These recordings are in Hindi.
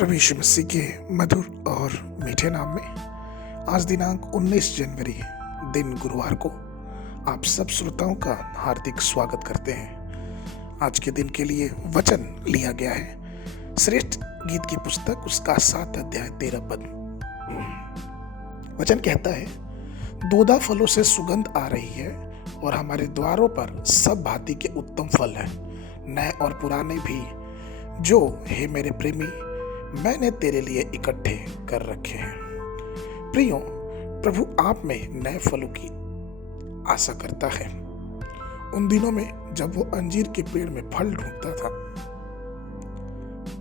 प्रभु यीशु मसीह के मधुर और मीठे नाम में आज दिनांक 19 जनवरी दिन गुरुवार को आप सब श्रोताओं का हार्दिक स्वागत करते हैं। आज के दिन के लिए वचन लिया गया है श्रेष्ठ गीत की पुस्तक उसका 7 अध्याय 13 पद। वचन कहता है, दोदा फलों से सुगंध आ रही है और हमारे द्वारों पर सब भांति के उत्तम फल हैं, नए और पुराने भी, जो हे मेरे प्रेमी मैंने तेरे लिए इकट्ठे कर रखे हैं। प्रियो, प्रभु आप में नए फलों की आशा करता है। उन दिनों में जब वो अंजीर के पेड़ में फल ढूंढता था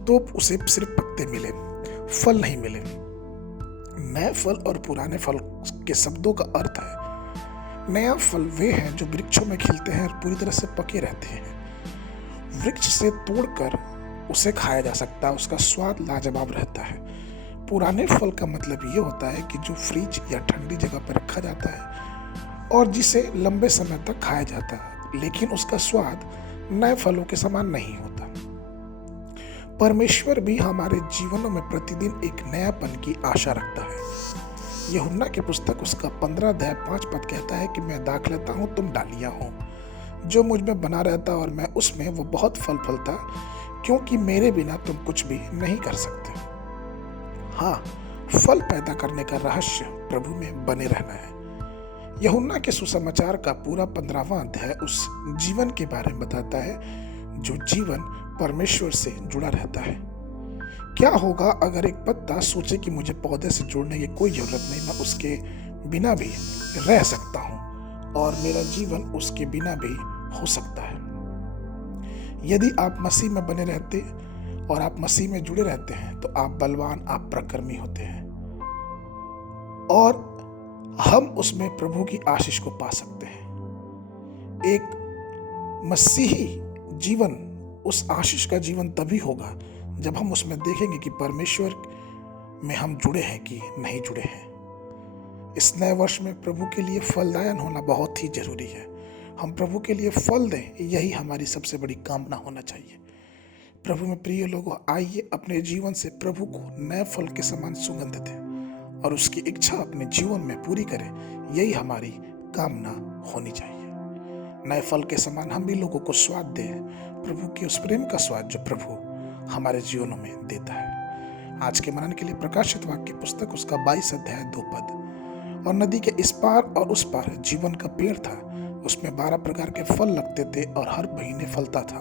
तो उसे सिर्फ पत्ते मिले, फल नहीं मिले। नए फल और पुराने फल के शब्दों का अर्थ है, नया फल वे हैं जो वृक्षों में खिलते हैं और पूरी तरह से पके रहते हैं। वृक्ष से तोड़कर उसे खाया जा सकता है, उसका स्वाद लाजवाब रहता है। पुराने फल का मतलब ये होता है कि जो फ्रिज या ठंडी जगह पर रखा जाता है और जिसे लंबे समय तक खाया जाता है, लेकिन उसका स्वाद नए फलों के समान नहीं होता। परमेश्वर भी हमारे जीवनों में प्रतिदिन एक नयापन की आशा रखता है। यूहन्ना की पुस्तक उसका 15 अध्याय 5 पद कहता है कि मैं दाख लेता हूँ, तुम डालियां हो। जो मुझ में बना रहता और मैं उसमें, वो बहुत फल फलता, क्योंकि मेरे बिना तुम कुछ भी नहीं कर सकते। हाँ, फल पैदा करने का रहस्य प्रभु में बने रहना है। यूहन्ना के सुसमाचार का पूरा 15वां अध्याय उस जीवन के बारे में बताता है जो जीवन परमेश्वर से जुड़ा रहता है। क्या होगा अगर एक पत्ता सोचे कि मुझे पौधे से जुड़ने की कोई जरूरत नहीं, मैं उसके बिना भी रह सकता हूँ और मेरा जीवन उसके बिना भी हो सकता है। यदि आप मसीह में बने रहते और आप मसीह में जुड़े रहते हैं तो आप बलवान, आप प्रकर्मी होते हैं और हम उसमें प्रभु की आशीष को पा सकते हैं। एक मसीही जीवन, उस आशीष का जीवन तभी होगा जब हम उसमें देखेंगे कि परमेश्वर में हम जुड़े हैं कि नहीं जुड़े हैं। इस नए वर्ष में प्रभु के लिए फलदायन होना बहुत ही जरूरी है। हम प्रभु के लिए फल दें, यही हमारी सबसे बड़ी कामना होना चाहिए। प्रभु में प्रिय लोगों, आइए अपने जीवन से प्रभु को नए फल के समान सुगंध दें और उसकी इच्छा अपने जीवन में पूरी करें, यही हमारी कामना होनी चाहिए। नए फल के समान हम भी लोगों को स्वाद दें, प्रभु के उस प्रेम का स्वाद जो प्रभु हमारे जीवनों में देता है। आज के मनन के लिए प्रकाशित वाक्य पुस्तक उसका 22 अध्याय 2 पद। और नदी के इस पार और उस पार जीवन का पेड़ था, उसमें 12 प्रकार के फल लगते थे और हर महीने फलता था,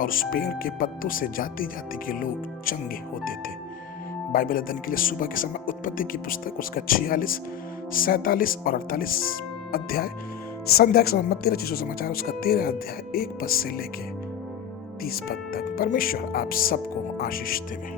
और उस पेड़ के पत्तों से जाति जाति के लोग चंगे होते थे। बाइबल अध्ययन के लिए सुबह के समय उत्पत्ति की पुस्तक उसका 46, 47 और 48 अध्याय, संध्या के समय मत्ती रचित सुसमाचार उसका 13 अध्याय 1 पद से लेके 30 पद तक। परमेश्वर आप सबको आशीष देवे।